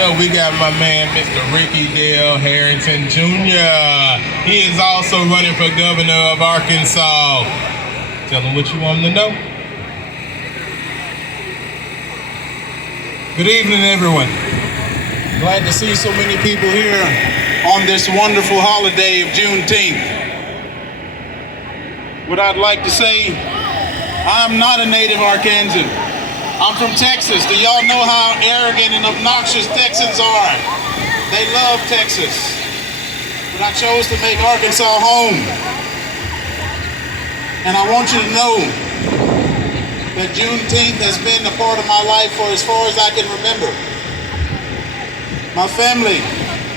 up, we got my man, Mr. Ricky Dale Harrington Jr. He is also running for governor of Arkansas. Tell him what you want him to know. Good evening, everyone. Glad to see so many people here on this wonderful holiday of Juneteenth. What I'd like to say, I'm not a native Arkansan. I'm from Texas. Do y'all know how arrogant and obnoxious Texans are? They love Texas. But I chose to make Arkansas home. And I want you to know that Juneteenth has been a part of my life for as far as I can remember. My family,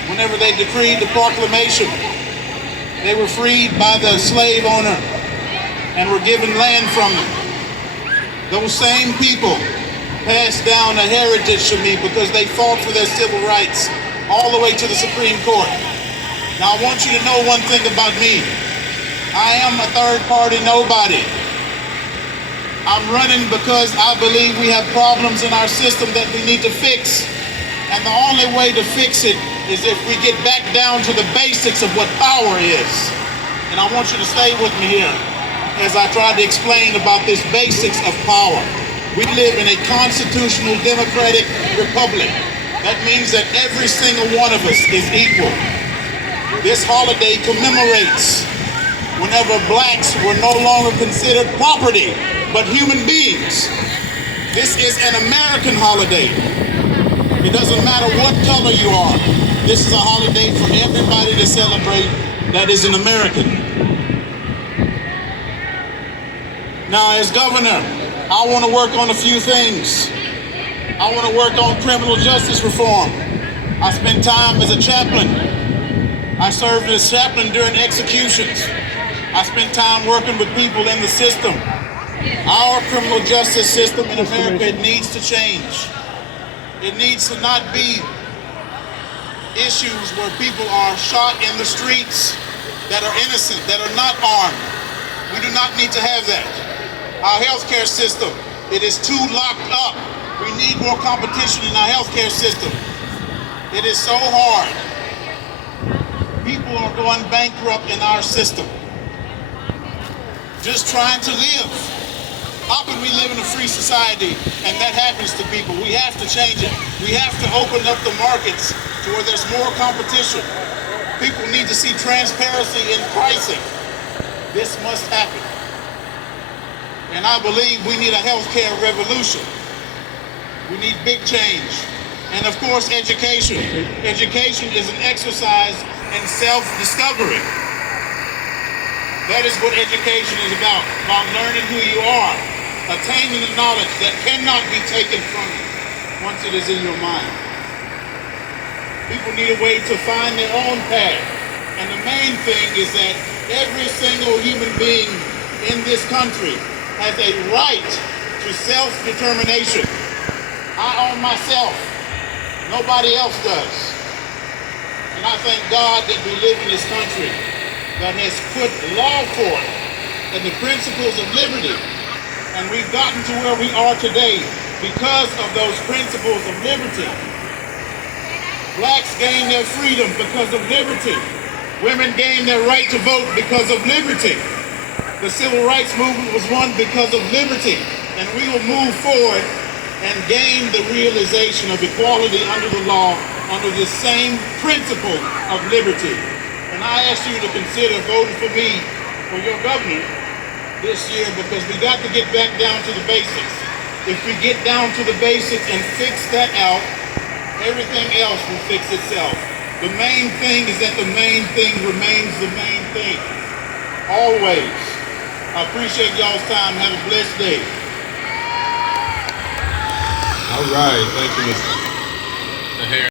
whenever they decreed the proclamation, they were freed by the slave owner and were given land from them. Those same people passed down a heritage to me because they fought for their civil rights all the way to the Supreme Court. Now I want you to know one thing about me. I am a third party nobody. I'm running because I believe we have problems in our system that we need to fix. And the only way to fix it is if we get back down to the basics of what power is. And I want you to stay with me here as I try to explain about this basics of power. We live in a constitutional democratic republic. That means that every single one of us is equal. This holiday commemorates whenever blacks were no longer considered property, but human beings. This is an American holiday. It doesn't matter what color you are. This is a holiday for everybody to celebrate that is an American. Now, as governor, I want to work on a few things. I want to work on criminal justice reform. I spent time as a chaplain. I served as chaplain during executions. I spent time working with people in the system. Our criminal justice system in America, it needs to change. It needs to not be issues where people are shot in the streets that are innocent, that are not armed. We do not need to have that. Our healthcare system, it is too locked up. We need more competition in our healthcare system. It is so hard. People are going bankrupt in our system, just trying to live. How can we live in a free society and that happens to people? We have to change it. We have to open up the markets to where there's more competition. People need to see transparency in pricing. This must happen. And I believe we need a healthcare revolution. We need big change. And of course, education. Education is an exercise in self-discovery. That is what education is about learning who you are, attaining the knowledge that cannot be taken from you once it is in your mind. People need a way to find their own path. And the main thing is that every single human being in this country has a right to self-determination. I own myself. Nobody else does. And I thank God that we live in this country that has put law forth and the principles of liberty. And we've gotten to where we are today because of those principles of liberty. Blacks gained their freedom because of liberty. Women gained their right to vote because of liberty. The civil rights movement was won because of liberty. And we will move forward and gain the realization of equality under the law under the same principle of liberty. And I ask you to consider voting for me for your governor this year because we got to get back down to the basics. If we get down to the basics and fix that out, everything else will fix itself. The main thing is that the main thing remains the main thing. Always. I appreciate y'all's time. Have a blessed day. All right, thank you, Mr.